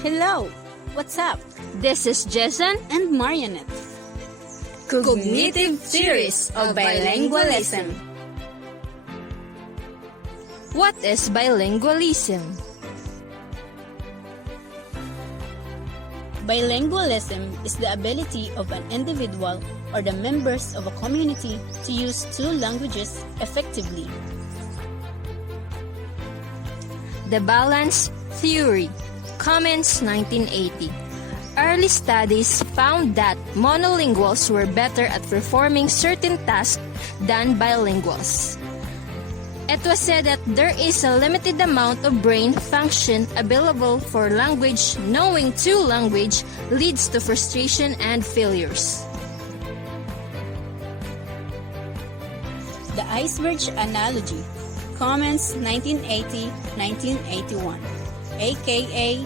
Hello! What's up? This is Jason And Marionette. Cognitive Theories of Bilingualism. What is bilingualism? Bilingualism is the ability of an individual or the members of a community to use two languages effectively. The Balance Theory, Comments 1980. Early studies found that monolinguals were better at performing certain tasks than bilinguals. It was said that there is a limited amount of brain function available for language. Knowing two languages leads to frustration and failures. The iceberg analogy, Comments 1980-1981, aka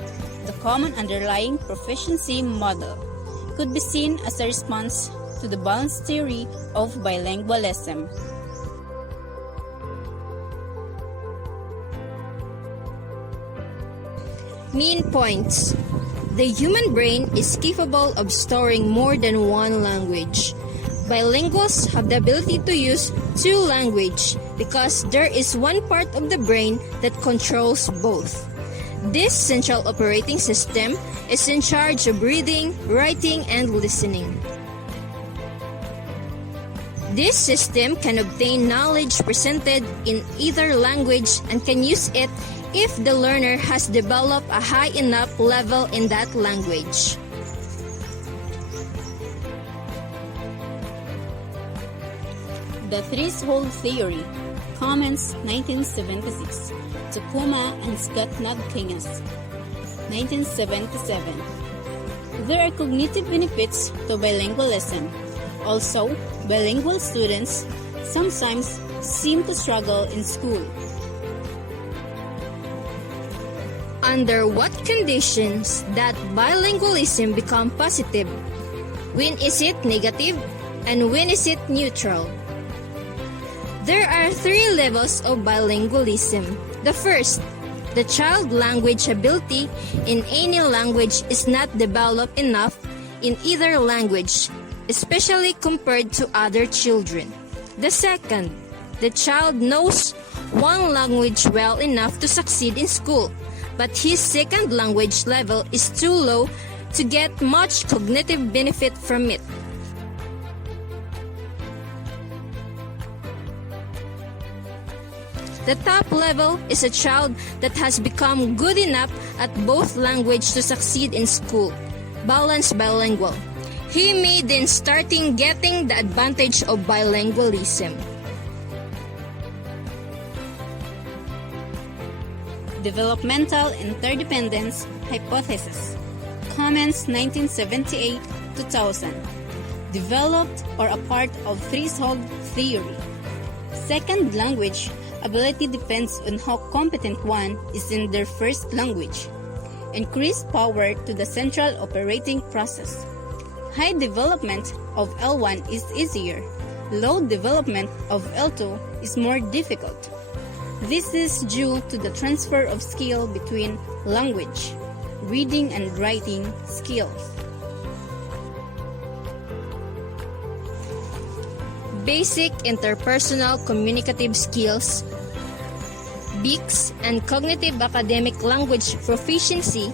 the common underlying proficiency model, could be seen as a response to the balance theory of bilingualism. Main points. The human brain is capable of storing more than one language. Bilinguals have the ability to use two languages because there is one part of the brain that controls both. This central operating system is in charge of reading, writing, and listening. This system can obtain knowledge presented in either language and can use it if the learner has developed a high enough level in that language. The threshold theory, Comments 1976, Takuma and Scott Nadkingas, 1977. There are cognitive benefits to bilingualism. Also, bilingual students sometimes seem to struggle in school. Under what conditions that bilingualism become positive? When is it negative? And when is it neutral? There are three levels of bilingualism. The first, the child language ability in any language is not developed enough in either language, especially compared to other children. The second, the child knows one language well enough to succeed in school, but his second language level is too low to get much cognitive benefit from it. The top level is a child that has become good enough at both languages to succeed in school, balanced bilingual. He may then starting getting the advantage of bilingualism. Developmental Interdependence Hypothesis, Comments 1978-2000, developed or a part of threshold theory. Second language ability depends on how competent one is in their first language. Increased power to the central operating process. High development of L1 is easier. Low development of L2 is more difficult. This is due to the transfer of skill between language, reading and writing skills. Basic interpersonal communicative skills, BICS, and cognitive academic language proficiency.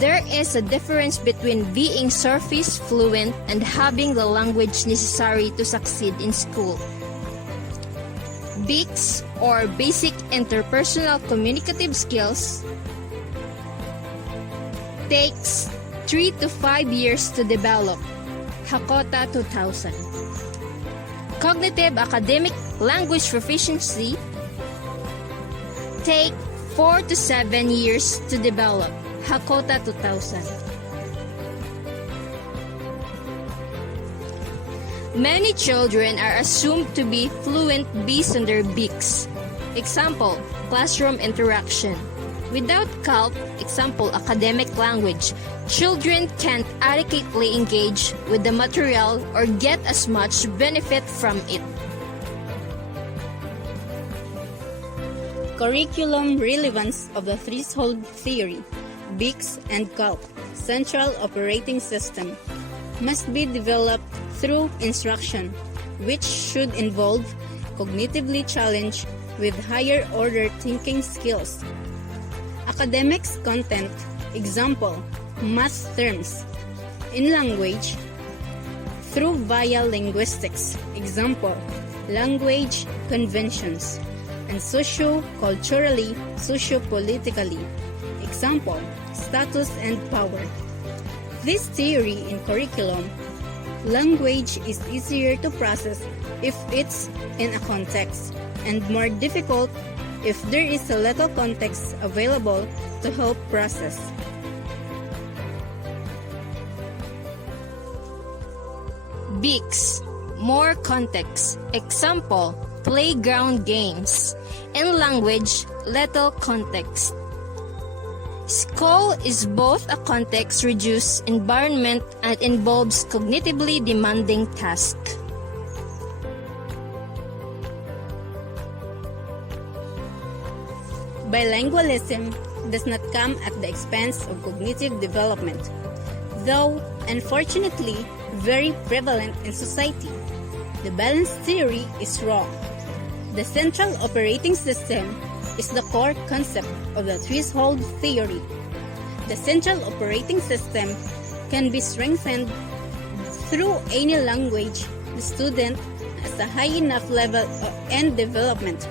There is a difference between being surface fluent and having the language necessary to succeed in school. BICS, or Basic Interpersonal Communicative Skills, takes 3 to 5 years to develop. Hakota 2000. Cognitive academic language proficiency take 4 to 7 years to develop. Hakota 2000. Many children are assumed to be fluent based on their BICS. Example, classroom interaction. Without CALP, example, academic language, children can't adequately engage with the material or get as much benefit from it. Curriculum relevance of the threshold theory, BICS, and CALP, Central Operating System, must be developed through instruction, which should involve cognitively challenged with higher order thinking skills. Academics content, example, math terms. In language, through via linguistics, example, language conventions. And socio-culturally, socio-politically, example, status and power. This theory in curriculum, language is easier to process if it's in a context, and more difficult if there is a little context available to help process. BICS, more context, example, playground games. In language, little context. School is both a context-reduced environment and involves cognitively demanding tasks. Bilingualism does not come at the expense of cognitive development, though unfortunately very prevalent in society. The balance theory is wrong. The central operating system is the core concept of the threshold theory. The central operating system can be strengthened through any language the student has a high enough level and development.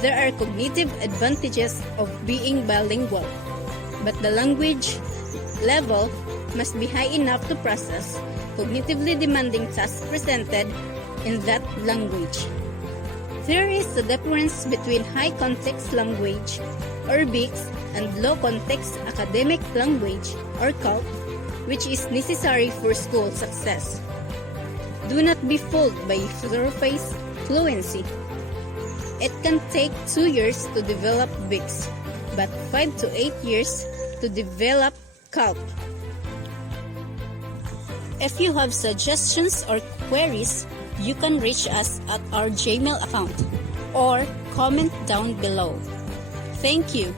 There are cognitive advantages of being bilingual, but the language level must be high enough to process cognitively demanding tasks presented in that language. There is a difference between high context language or BICS and low context academic language or CALP, which is necessary for school success. Do not be fooled by surface fluency. It can take 2 years to develop BICS, but 5 to 8 years to develop CALP. If you have suggestions or queries, you can reach us at our Gmail account or comment down below. Thank you.